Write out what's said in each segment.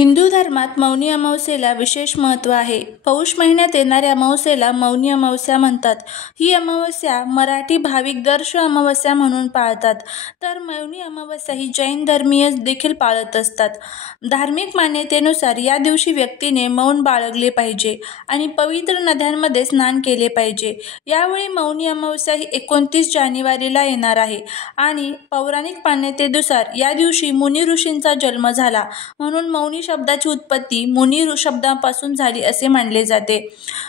हिंदू धर्मात मौनी अमावस्येला विशेष महत्त्व आहे. पौष महिन्यात येणाऱ्या अमावस्येला मौनी अमावस्या म्हणतात. ही अमावस्या मराठी भाविक दर्श अमावस्या म्हणून पाळतात. तर मौनी अमावस्या ही जैन धर्मीय देखील पाळत असतात. धार्मिक मान्यतेनुसार या दिवशी व्यक्तीने मौन बाळगले पाहिजे आणि पवित्र नद्यांमध्ये स्नान केले पाहिजे. यावेळी मौनी अमावस्या ही 29 जानेवारीला येणार आहे आणि पौराणिक मान्यतेनुसार या दिवशी मुनी ऋषींचा जन्म झाला, म्हणून मौनी शब्दाची उत्पत्ती मुनी शब्दापासून झाली असे मानले जाते.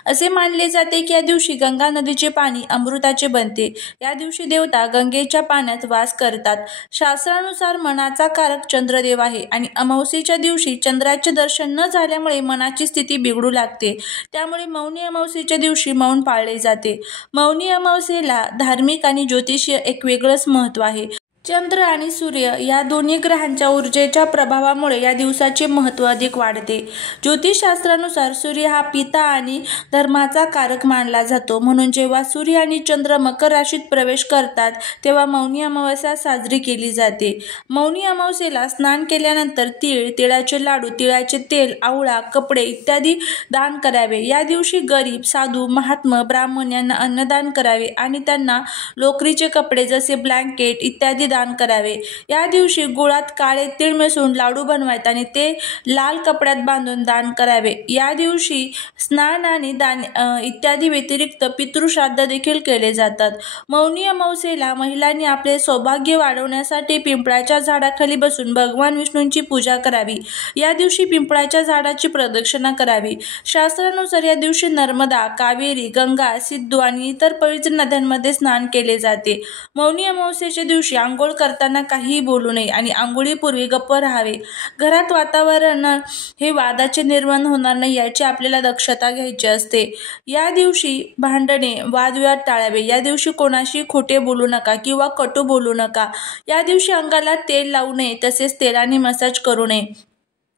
असे मानले जाते की या दिवशी गंगा नदीचे पाणी अमृताचे बनते. या दिवशी देवता गंगेच्या पाण्यात वास करतात. शास्त्रानुसार मनाचा कारक चंद्रदेव आहे आणि अमावस्येच्या दिवशी चंद्राचे दर्शन न झाल्यामुळे मनाची स्थिती बिघडू लागते. त्यामुळे मौनी अमावस्येच्या दिवशी मौन पाळले जाते. मौनी अमावस्येला धार्मिक आणि ज्योतिषीय एक वेगळंच महत्त्व आहे. चंद्र आणि सूर्य या दोन्ही ग्रहांच्या ऊर्जेच्या प्रभावामुळे या दिवसाचे महत्त्व अधिक वाढते. ज्योतिषशास्त्रानुसार सूर्य हा पिता आणि धर्माचा कारक मानला जातो. म्हणून जेव्हा सूर्य आणि चंद्र मकर राशीत प्रवेश करतात तेव्हा मौनी अमावस्या साजरी केली जाते. मौनी अमावस्येला स्नान केल्यानंतर तीळ, तिळाचे लाडू, तिळाचे तेल, आवळा, कपडे इत्यादी दान करावे. या दिवशी गरीब, साधू, महात्मा, ब्राह्मण यांना अन्नदान करावे आणि त्यांना लोकरीचे कपडे जसे ब्लँकेट इत्यादी दान करावे. या दिवशी गुळात काळे तीळ मिसळून लाडू बनवावेत आणि ते लाल कपड्यात बांधून दान करावे. या दिवशी स्नान आणि दान इत्यादी व्यतिरिक्त पितृश्राद्ध देखील केले जातात. मौनी अमावस्येला महिलांनी आपले सौभाग्य वाढवण्यासाठी पिंपळाच्या झाडाखाली बसून भगवान विष्णूंची पूजा करावी. या दिवशी पिंपळाच्या झाडाची प्रदक्षिणा करावी. शास्त्रानुसार या दिवशी नर्मदा, कावेरी, गंगा, सिंधू आणि इतर पवित्र नद्यांमध्ये स्नान केले जाते. मौनी अमावस्येच्या दिवशी आंघोळ करताना काहीही बोलू नये आणि आंघोळीपूर्वी गप्प राहावे. घरात वातावरण हे वादाचे निर्माण होणार नाही याची आपल्याला दक्षता घ्यायची असते. या दिवशी भांडणे, वादविवाद टाळावे. या दिवशी कोणाशी खोटे बोलू नका किंवा कटू बोलू नका. या दिवशी अंगाला तेल लावू नये, तसेच तेलाने मसाज करू नये.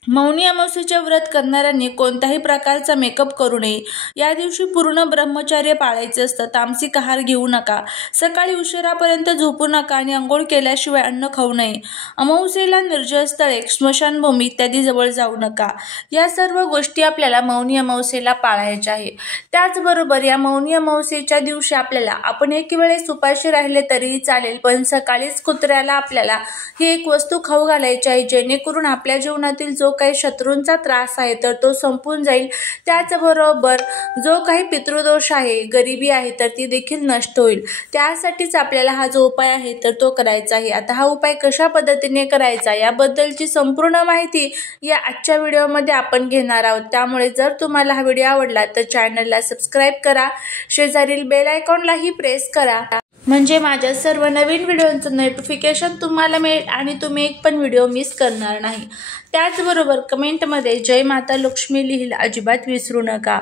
मौनी अमावस्येचे व्रत करणाऱ्यांनी कोणत्याही प्रकारचा मेकअप करू नये. या दिवशी पूर्ण ब्रह्मचर्य पाळायचे असतं. तामसिक आहार घेऊ नका. सकाळी उशिरापर्यंत झोपू नका आणि अंघोळ केल्याशिवाय अन्न खाऊ नये. अमावस्येला निर्जल स्थळे, स्मशानभूमी इत्यादी जवळ जाऊ नका. या सर्व गोष्टी आपल्याला मौनी अमावस्येला पाळायच्या आहे. त्याचबरोबर या मौनी अमावस्येच्या दिवशी आपण एक वेळेस उपाशी राहिले तरीही चालेल, पण सकाळीच कुत्र्याला आपल्याला ही एक वस्तू खाऊ घालायची आहे, जेणेकरून आपल्या जीवनातील जो काही शत्रूंचा त्रास आहे तर तो संपून जाईल. त्याचबरोबर जो काही पितृदोष आहे, गरिबी आहे तर ती देखील नष्ट होईल. त्यासाठीच आपल्याला हा जो उपाय आहे तर तो करायचा आहे. आता हा उपाय कशा पद्धतीने करायचा याबद्दलची संपूर्ण माहिती या आजच्या व्हिडिओमध्ये आपण घेणार आहोत. त्यामुळे जर तुम्हाला हा व्हिडिओ आवडला तर चॅनलला सबस्क्राईब करा, शेजारील बेल आयकॉनलाही प्रेस करा, म्हणजे माझ्या सर्व नवीन व्हिडिओचं नोटिफिकेशन तुम्हाला मिळेल आणि तुम्ही एक पण व्हिडिओ मिस करणार नाही. त्याचबरोबर कमेंटमध्ये जय माता लक्ष्मी लिहायला अजिबात विसरू नका.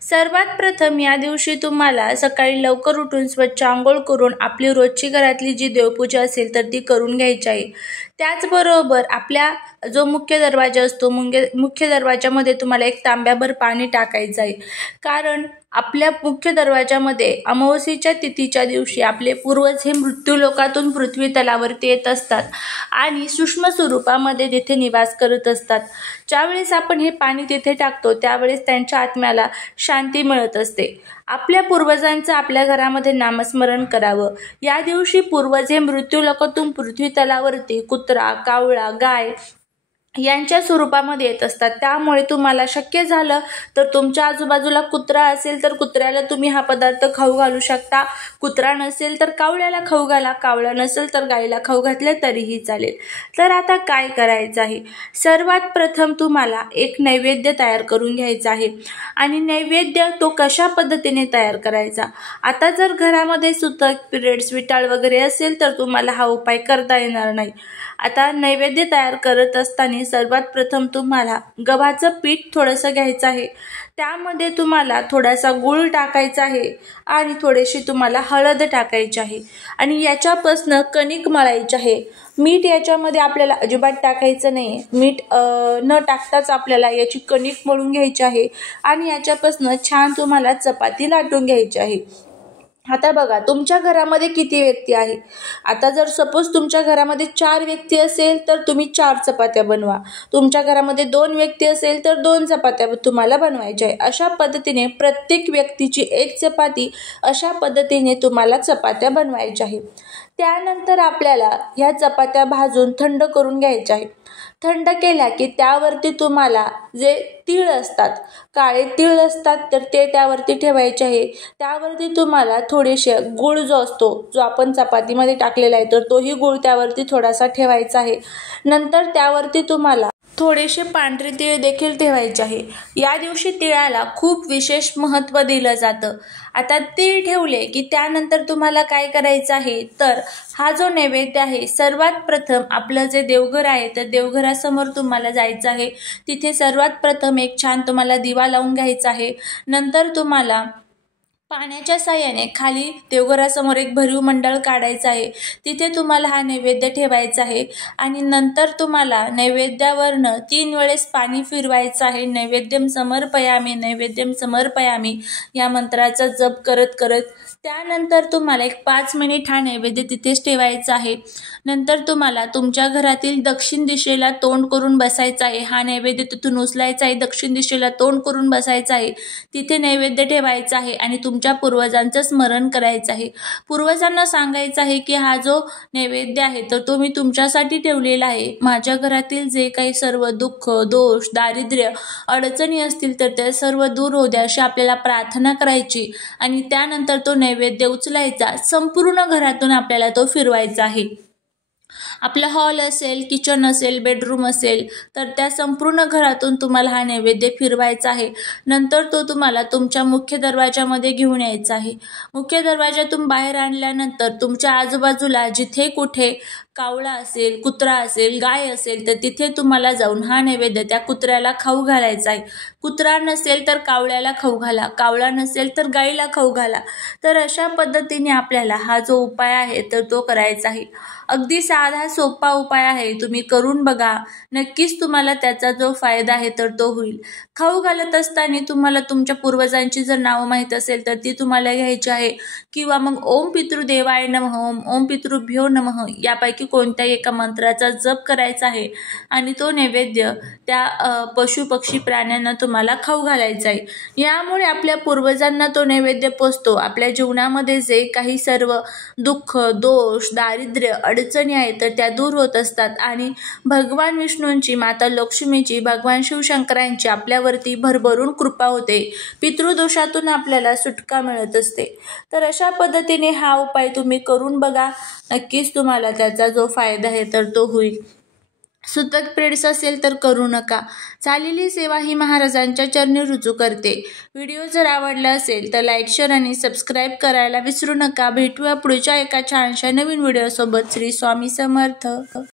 सर्वात प्रथम या दिवशी तुम्हाला सकाळी लवकर उठून स्वच्छ आंघोळ करून आपली रोजची घरातली जी देवपूजा असेल तर ती करून घ्यायची आहे. त्याचबरोबर आपल्या जो मुख्य दरवाजा असतो, मुख्य दरवाजामध्ये तुम्हाला एक तांब्याभर पाणी टाकायचं आहे. कारण आपल्या मुख्य दरवाजामध्ये अमावस्येच्या तिथीच्या दिवशी आपले पूर्वज हे मृत्यूलोकातून पृथ्वी तलावरती येत असतात आणि सूक्ष्म स्वरूपामध्ये तिथे निवास करत असतात. ज्यावेळेस आपण हे पाणी तिथे टाकतो त्यावेळेस त्यांच्या आत्म्याला शांती मिळत असते. आपल्या पूर्वजांचं आपल्या घरामध्ये नामस्मरण करावं. या दिवशी पूर्वज हे मृत्यूलोकातून पृथ्वी तलावरती कुत्रा, कावळा, गाय यांच्या स्वरूपामध्ये येत असतात. त्यामुळे तुम्हाला शक्य झालं तर तुमच्या आजूबाजूला कुत्रा असेल तर कुत्र्याला तुम्ही हा पदार्थ खाऊ घालू शकता. कुत्रा नसेल तर कावळ्याला खाऊ घाला. कावळा नसेल तर गाईला खाऊ घातले तरीही चालेल. तर आता काय करायचं आहे? सर्वात प्रथम तुम्हाला एक नैवेद्य तयार करून घ्यायचा आहे आणि नैवेद्य तो कशा पद्धतीने तयार करायचा? आता जर घरामध्ये सुतक, पिरियड्स, विटाळ वगैरे असेल तर तुम्हाला हा उपाय करता येणार नाही. आता नैवेद्य तयार करत असताना सर्वात प्रथम तुम्हाला गव्हाचं पीठ थोडंसं घ्यायचं आहे. त्यामध्ये तुम्हाला थोडासा गूळ टाकायचा आहे आणि थोडीशी तुम्हाला हळद टाकायची आहे आणि याच्यापासून कणिक मळायची आहे. मीठ याच्यामध्ये आपल्याला अजिबात टाकायचं नाही. मीठ न टाकताच आपल्याला याची कणिक मळून घ्यायची आहे आणि याच्यापासून छान तुम्हाला चपाती लाटून घ्यायची आहे. आता बघा तुमच्या घरामध्ये किती व्यक्ती आहे. आता जर सपोज तुमच्या घरामध्ये 4 व्यक्ती असेल तर तुम्ही 4 चपात्या बनवा. तुमच्या घरामध्ये 2 व्यक्ती असेल तर 2 चपात्या तुम्हाला बनवायच्या आहे. अशा पद्धतीने प्रत्येक व्यक्तीची 1 चपाती अशा पद्धतीने तुम्हाला चपात्या बनवायच्या आहे. त्यानंतर आपल्याला ह्या चपात्या भाजून थंड करून घ्यायच्या आहे. थंड केल्या की त्यावरती तुम्हाला जे तीळ असतात, काळे तीळ असतात तर ते त्यावरती ठेवायचे आहे. त्यावरती तुम्हाला थोडेसे गूळ जो असतो, जो आपण चपातीमध्ये टाकलेला आहे, तर तोही गूळ त्यावरती थोडासा ठेवायचा आहे. नंतर त्यावरती तुम्हाला थोडेसे पांढरे तीळ देखील ठेवायचे आहे. या दिवशी तिळाला खूप विशेष महत्त्व दिलं जातं. आता तीळ ठेवले की त्यानंतर तुम्हाला काय करायचं आहे, तर हा जो नैवेद्य आहे सर्वात प्रथम आपलं जे देवघर आहे तर देवघरासमोर तुम्हाला जायचं आहे. तिथे सर्वात प्रथम एक छान तुम्हाला दिवा लावून घ्यायचा आहे. नंतर तुम्हाला पाण्याच्या साहाय्याने खाली देवघरासमोर एक भरीव मंडळ काढायचं आहे. तिथे तुम्हाला हा नैवेद्य ठेवायचा आहे आणि नंतर तुम्हाला नैवेद्यावरनं 3 वेळेस पाणी फिरवायचं आहे. नैवेद्यम समर्पयामी, नैवेद्यम समर्पयामी या मंत्राचा जप करत करत त्यानंतर तुम्हाला एक 5 मिनिट हा नैवेद्य तिथेच ठेवायचा आहे. नंतर तुम्हाला तुमच्या घरातील दक्षिण दिशेला तोंड करून बसायचं आहे. हा नैवेद्य तिथून उचलायचा आहे, दक्षिण दिशेला तोंड करून बसायचं आहे. तिथे नैवेद्य ठेवायचा आहे आणि तुमच्या पूर्वजांचं स्मरण करायचं आहे. पूर्वजांना सांगायचं आहे की हा जो नैवेद्य आहे तर तो मी तुमच्यासाठी ठेवलेला आहे. माझ्या घरातील जे काही सर्व दुःख, दोष, दारिद्र्य, अडचणी असतील तर ते सर्व दूर होऊ द्या अशी आपल्याला प्रार्थना करायची आणि त्यानंतर तो नैवेद्य उचलायचा. संपूर्ण घरातून आपल्याला तो फिरवायचा आहे. आपला हॉल असेल, किचन असेल, बेडरूम असेल तर त्या संपूर्ण घरातून तुम्हाला हा नैवेद्य फिरवायचा आहे. नंतर तो तुम्हाला तुमच्या मुख्य दरवाजामध्ये घेऊन यायचा आहे. मुख्य दरवाजातून बाहेर आणल्यानंतर तुमच्या आजूबाजूला जिथे कुठे कावळा असेल, कुत्रा असेल, गाय असेल तर तिथे तुम्हाला जाऊन हा नैवेद्य त्या कुत्र्याला खाऊ घालायचा आहे. कुत्रा नसेल तर कावळ्याला खाऊ घाला, कावळा नसेल तर गाईला खाऊ घाला. तर अशा पद्धतीने आपल्याला हा जो उपाय आहे तर तो करायचा आहे. अगदी साधा सोपा उपाय आहे, तुम्ही करून बघा. नक्कीच तुम्हाला त्याचा जो फायदा आहे तर तो होईल. खाऊ घालत असताना तुम्हाला तुमच्या पूर्वजांची जर नावं माहीत असेल तर ती तुम्हाला घ्यायची आहे किंवा मग ओम पितृदेवाय नमः, ओम पितृभ्यो नमः यापैकी कोणत्याही एका मंत्राचा जप करायचा आहे आणि तो नैवेद्य त्या पशु पक्षी प्राण्यांना तुम्हाला खाऊ घालायचा आहे. यामुळे आपल्या पूर्वजांना तो नैवेद्य पोचतो. आपल्या जीवनामध्ये जे काही सर्व दुःख, दोष, दारिद्र्य, अडचणी आहेत तर त्या दूर होत असतात आणि भगवान विष्णूंची, माता लक्ष्मीची, भगवान शिवशंकरांची आपल्यावरती भरभरून कृपा होते. पितृदोषातून आपल्याला सुटका मिळत असते. तर अशा पद्धतीने हा उपाय तुम्ही करून बघा. नक्कीच तुम्हाला त्याचा जो फायदा आहे तर तो होईल. सुतक पिरियड्स असेल तर करू नका. झालेली सेवा ही महाराजांच्या चरणी रुजू करते. व्हिडिओ जर आवडला असेल तर लाईक, शेअर आणि सबस्क्राईब करायला विसरू नका. भेटूया पुढच्या एका छानशा नवीन व्हिडिओसोबत. श्री स्वामी समर्थ.